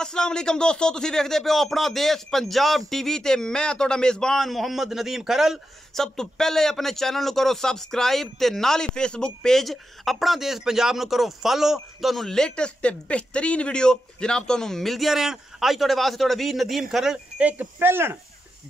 अस्सलाम वालेकुम दोस्तों, तुसी वेखदे पे हो अपना देश पंजाब टीवी ते मैं तुहाडा मेज़बान मोहम्मद नदीम खरल। सब तो पहले अपने चैनल नूं करो सब्सक्राइब ते नाल ही फेसबुक पेज अपना देश पंजाब नूं करो फॉलो। तुहानूं लेटेस्ट ते बेहतरीन वीडियो जनाब तुहानूं मिलदियां रहन। अज तुहाडे वास्ते तुहाडा वीर नदीम खरल एक पहलन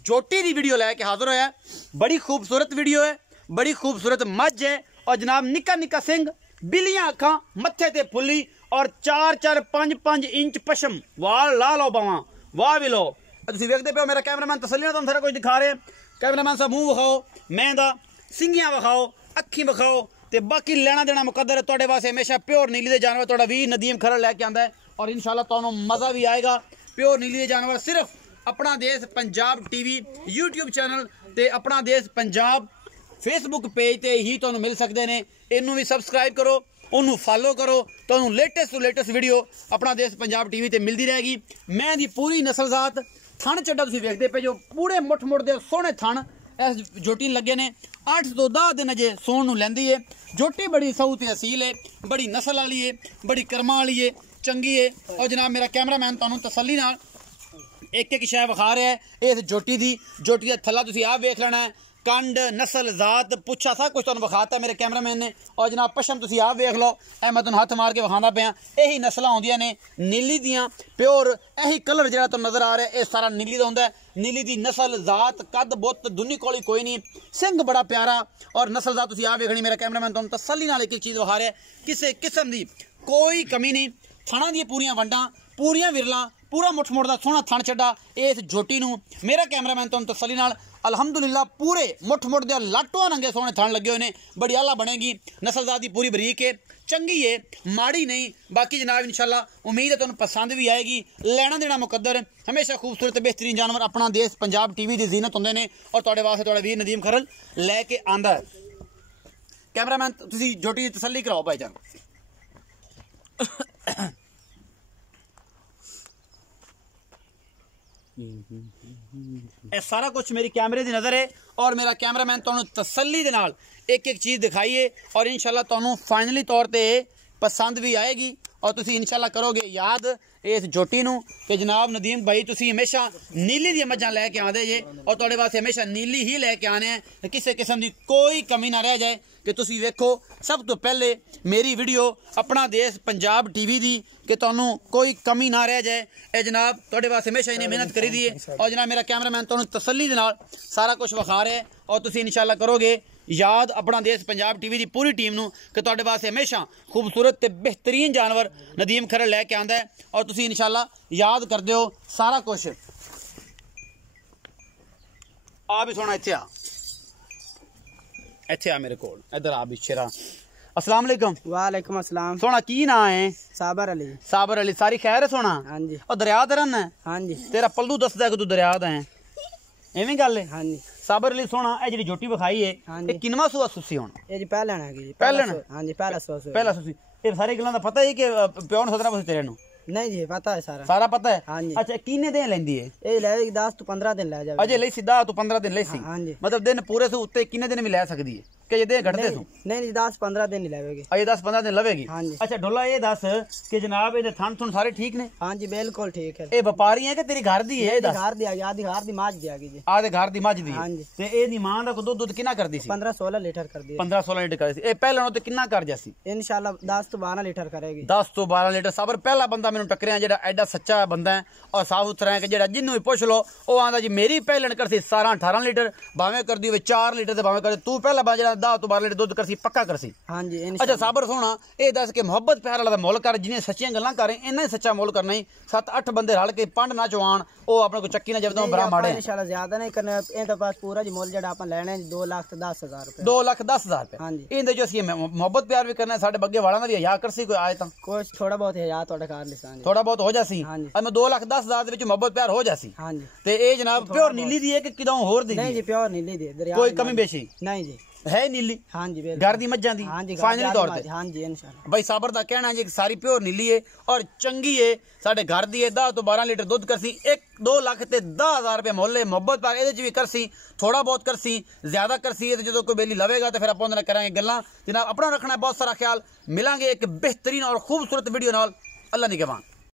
जोटी दी वीडियो लैके हाज़र होया है। बड़ी खूबसूरत वीडियो है, बड़ी खूबसूरत मझ है और जनाब निक्का निक्का सिंह, बिलियां अखां, मत्थे ते फुल्ली और 4-4-5-5 इंच पशम, वाल ला लो बावां, वाह भी लो। तुसीं वेखदे पे हो मेरा कैमरामैन तसल्ली नाल तुहानूं सारा कुछ दिखा रहे। कैमरामैन साहब मुँह विखाओ, मैं दा सिंगियां विखाओ, अखीं विखाओ ते बाकी लेना देना मुकद्दर है। तुहाडे वास्ते हमेशा प्योर नीली दे जानवर तुहाडा वीर नदीम खरल लैके आंदा है और इंशाल्लाह तुहानूं मज़ा भी आएगा। प्योर नीली दे जानवर सिर्फ अपना देश पंजाब टीवी यूट्यूब चैनल ते अपना देश पंजाब फेसबुक पेज ते ही तुहानूं मिल सकते हैं। इनू भी सबसक्राइब करो, उन्होंने फॉलो करो, तो लेटेस्ट टू लेटेस्ट वीडियो अपना देश पंजाब टीवी ते मिलती रहेगी। मैं दी पूरी नस्लजात थन चड्डा तुसीं वेखदे पे जो पूरे मुठ मुठ दे सोहने थन इस जोटी लगे ने। 8 तो 10 दिन अजे सोन नूं लैंदी है। जोटी बड़ी सऊ ते असील है, बड़ी नस्ल वाली है, बड़ी कर्मा वाली है, चंगी है। और जनाब मेरा कैमरामैन तुहानूं तसल्ली नाल एक एक शै विखा रहा है। इस जोटी दा थल्ला तुसीं आप वेख लेना है। कंड, नस्ल, जात, पुच्छा सब कुछ तुहानूं विखाता मेरे कैमरामैन ने। और जनाब पशम तुसीं आप वेख लो, ए मैं तुहानूं हत्थ मार के विखांदा पिया। यही नस्लां आउंदियां ने नीली दियां, प्योर यही कलर जिहड़ा तुहानूं नज़र आ रहा है ये सारा नीली दा हुंदा है। नीली दी नस्ल, जात, कद बुत दुनी कोली कोई नहीं, सिंह बड़ा प्यारा और नस्ल जात तुसीं आप वेखनी। मेरा कैमरामैन तुहानूं तसल्ली नाल एक चीज़ विखा रहा है, किसी किस्म दी कोई कमी नहीं। थणा दी पूरियां वंडां, पूरियां विरलां, पूरा मुठ मुठ दा सोहना थण छड्डा इस जोटी नूं। मेरा कैमरामैन तुहानूं तसल्ली नाल अलहमदुलिल्लाह पूरे मुठ मुठ दे लाटों रंगे सोहने थण लगे हुए ने। बड़ी आला बनेगी, नस्लजात दी पूरी बरीक है, चंगी है, माड़ी नहीं। बाकी जनाब इंशाल्लाह उम्मीद है तुहानूं पसंद भी आएगी। लेना देना मुकद्दर, हमेशा खूबसूरत बेहतरीन जानवर अपना देश पंजाब टीवी दी जीनत हुंदे ने और तुहाडे वास्ते तुहाडा वीर नदीम खरल लैके आंदा है। कैमरामैन तुसीं जोटी दी तसल्ली कराओ भाईजान। ये सारा कुछ मेरी कैमरे की नज़र है और मेरा कैमरामैन तुहानूं तसल्ली दे नाल एक एक चीज़ दिखाइए और इंशाल्लाह तुहानूं फाइनली तौर पे पसंद भी आएगी और तुसीं इंशाल्लाह करोगे याद इस जोटी नूं कि जनाब नदीम भाई तुसीं हमेशा नीली दी मझां लैके आंदे जे और तुहाडे वास्ते हमेशा नीली ही लैके आने हैं। किसी किस्म की कोई कमी ना रह जाए कि तुसीं वेखो। सब तो पहले मेरी वीडियो अपना देश पंजाब टीवी दी कि तुहानूं कोई कमी ना रह जाए। ए जनाब तुहाडे वास्ते हमेशा इन्हें मेहनत करी दी है और जनाब मेरा कैमरामैन तुहानूं तसल्ली दे नाल सारा कुछ विखा रहा है और तुसीं इंशाल्लाह करोगे याद अपना देश पंजाब टीवी की पूरी टीम नूं कि तुहाडे वास्ते हमेशा खूबसूरत ते बेहतरीन जानवर नदीम खरल लैके आंदा है और तुसीं इंशाल्लाह याद करदे हो सारा कुछ। आ भी सोना इत्थे आ मेरे कोल, इधर आ भी शेरा। अस्सलाम वालेकुम। वालेकुम अस्सलाम। सोना की ना है? साबर अली। साबर अली, सारी खैर है सोना? हाँ जी। और दरिया दा रहना है? हाँ जी। तेरा पल्लू दसदा है कि तू दरिया दा है, एवें गल है? हाँ जी। साबर अली सोना ए जी जोटी विखाई है, हाँ ये किनवा सूआ सुसी हुण? ये जी पहलन है जी। पहलन? हाँ जी पहला सूआ। पहला सुसी। ये सारी गल्लां दा पता है कि प्योर ने सदरा बस तेरे नु? नहीं जी पता है सारा। सारा पता है? हाँ जी। अच्छा किन्ने दिन लेंदी है? ये ले 10 तो 15 दिन ले जावे। अजे ले सीधा तो 15 दिन ले सी? हाँ जी। मतलब दिन पूरे से उत्ते किन्ने दिन भी ले सकदी है कि ये दिन घटदे सु? नहीं जी 10-15 दिन ही लेवेगी। अजे 10-15 दिन लवेगी? हाँ जी। अच्छा ढोला ये दस कि जनाब ये थन थुन सारे ठीक ने? हाँ जी बिल्कुल ठीक है। ये व्यापारी है कि तेरी घर दी है? घर दी आदि घर दी माज दी आगी जी। आदे घर दी मझ दी? हाँ जी। ते ए दी मां दा दूध कितना करदी सी? 15-16 लीटर कर दी। 15-16 लीटर कर दी। ए पहले नो ते कितना कर जासी? इंशाल्लाह 10 तो 12 लीटर करेगी। 10 तो 12 लीटर। साबर पहला बंदा मैनू टकरिया जेड़ा एडा सच्चा बंदा है और साफ सुथरा है कि जेड़ा जिन्नू भी पुछ लो वो आंदा जी मेरी पहलन करसी 17-18 लीटर, भावें कर दी 4 लीटर ते भावें कर तू पहला बंदा जेड़ा 10 तो 12 लीटर दूध करसी पक्का करसी। हाँ जी। अच्छा साबर सोना ये दस के मुहब्बत प्यार वाला मुल कर, जिन्हें सच्चियां गल्लां करें इन्ना ही सच्चा मुल करना ही। 7-8 बंदे रल के पंड ना चवान वो अपने को चक्की ना जब बड़ा माड़े। इंशाल्लाह ज्यादा नहीं करना ए तो बस पूरा जी मुल जेड़ा अपन लेना है 2,10,000 रुपए। 2,10,000 रुपए। हाँ जी। इंदे जो असीं मुहब्बत प्यार भी करना है, साडे बग्गे वाला दा भी हया करसी कोई आए तां कुछ थोड़ा बहुत हया तोड़े कर लिसान थोड़ा बहुत हो जासी। हाँ जी। मैं 2,10,000 दे विच मुहब्बत प्यार हो जासी। हाँ जी। ते ए जनाब प्योर नीली दी है कि किदों होर दी? नहीं जी प्योर नीली दी, दरिया कोई कमी बेशी नहीं जी है नीली? हाँ जी बिल्कुल। घर दी मज्जां दी? हाँ जी फाइनली तौर पे? हाँ जी इंशाल्लाह। भाई साबर दा कहना है जी सारी प्योर नीली है और चंगी है, साडे घर दी है। 10 तो 12 लीटर दूध करसी, 1-2 लाख ते 10,000 रुपए मुल है। मुहब्बत प्यार एदे च भी करसी, थोड़ा बहुत करसी, ज्यादा करसी है जो कोई बेली लवेगा तो फिर आप उन्हें करांगे गल्लां। जनाब अपना रखना है बहुत सारा ख्याल। मिलांगे एक बेहतरीन और खूबसूरत वीडियो नाल। अल्लाह निगहबान।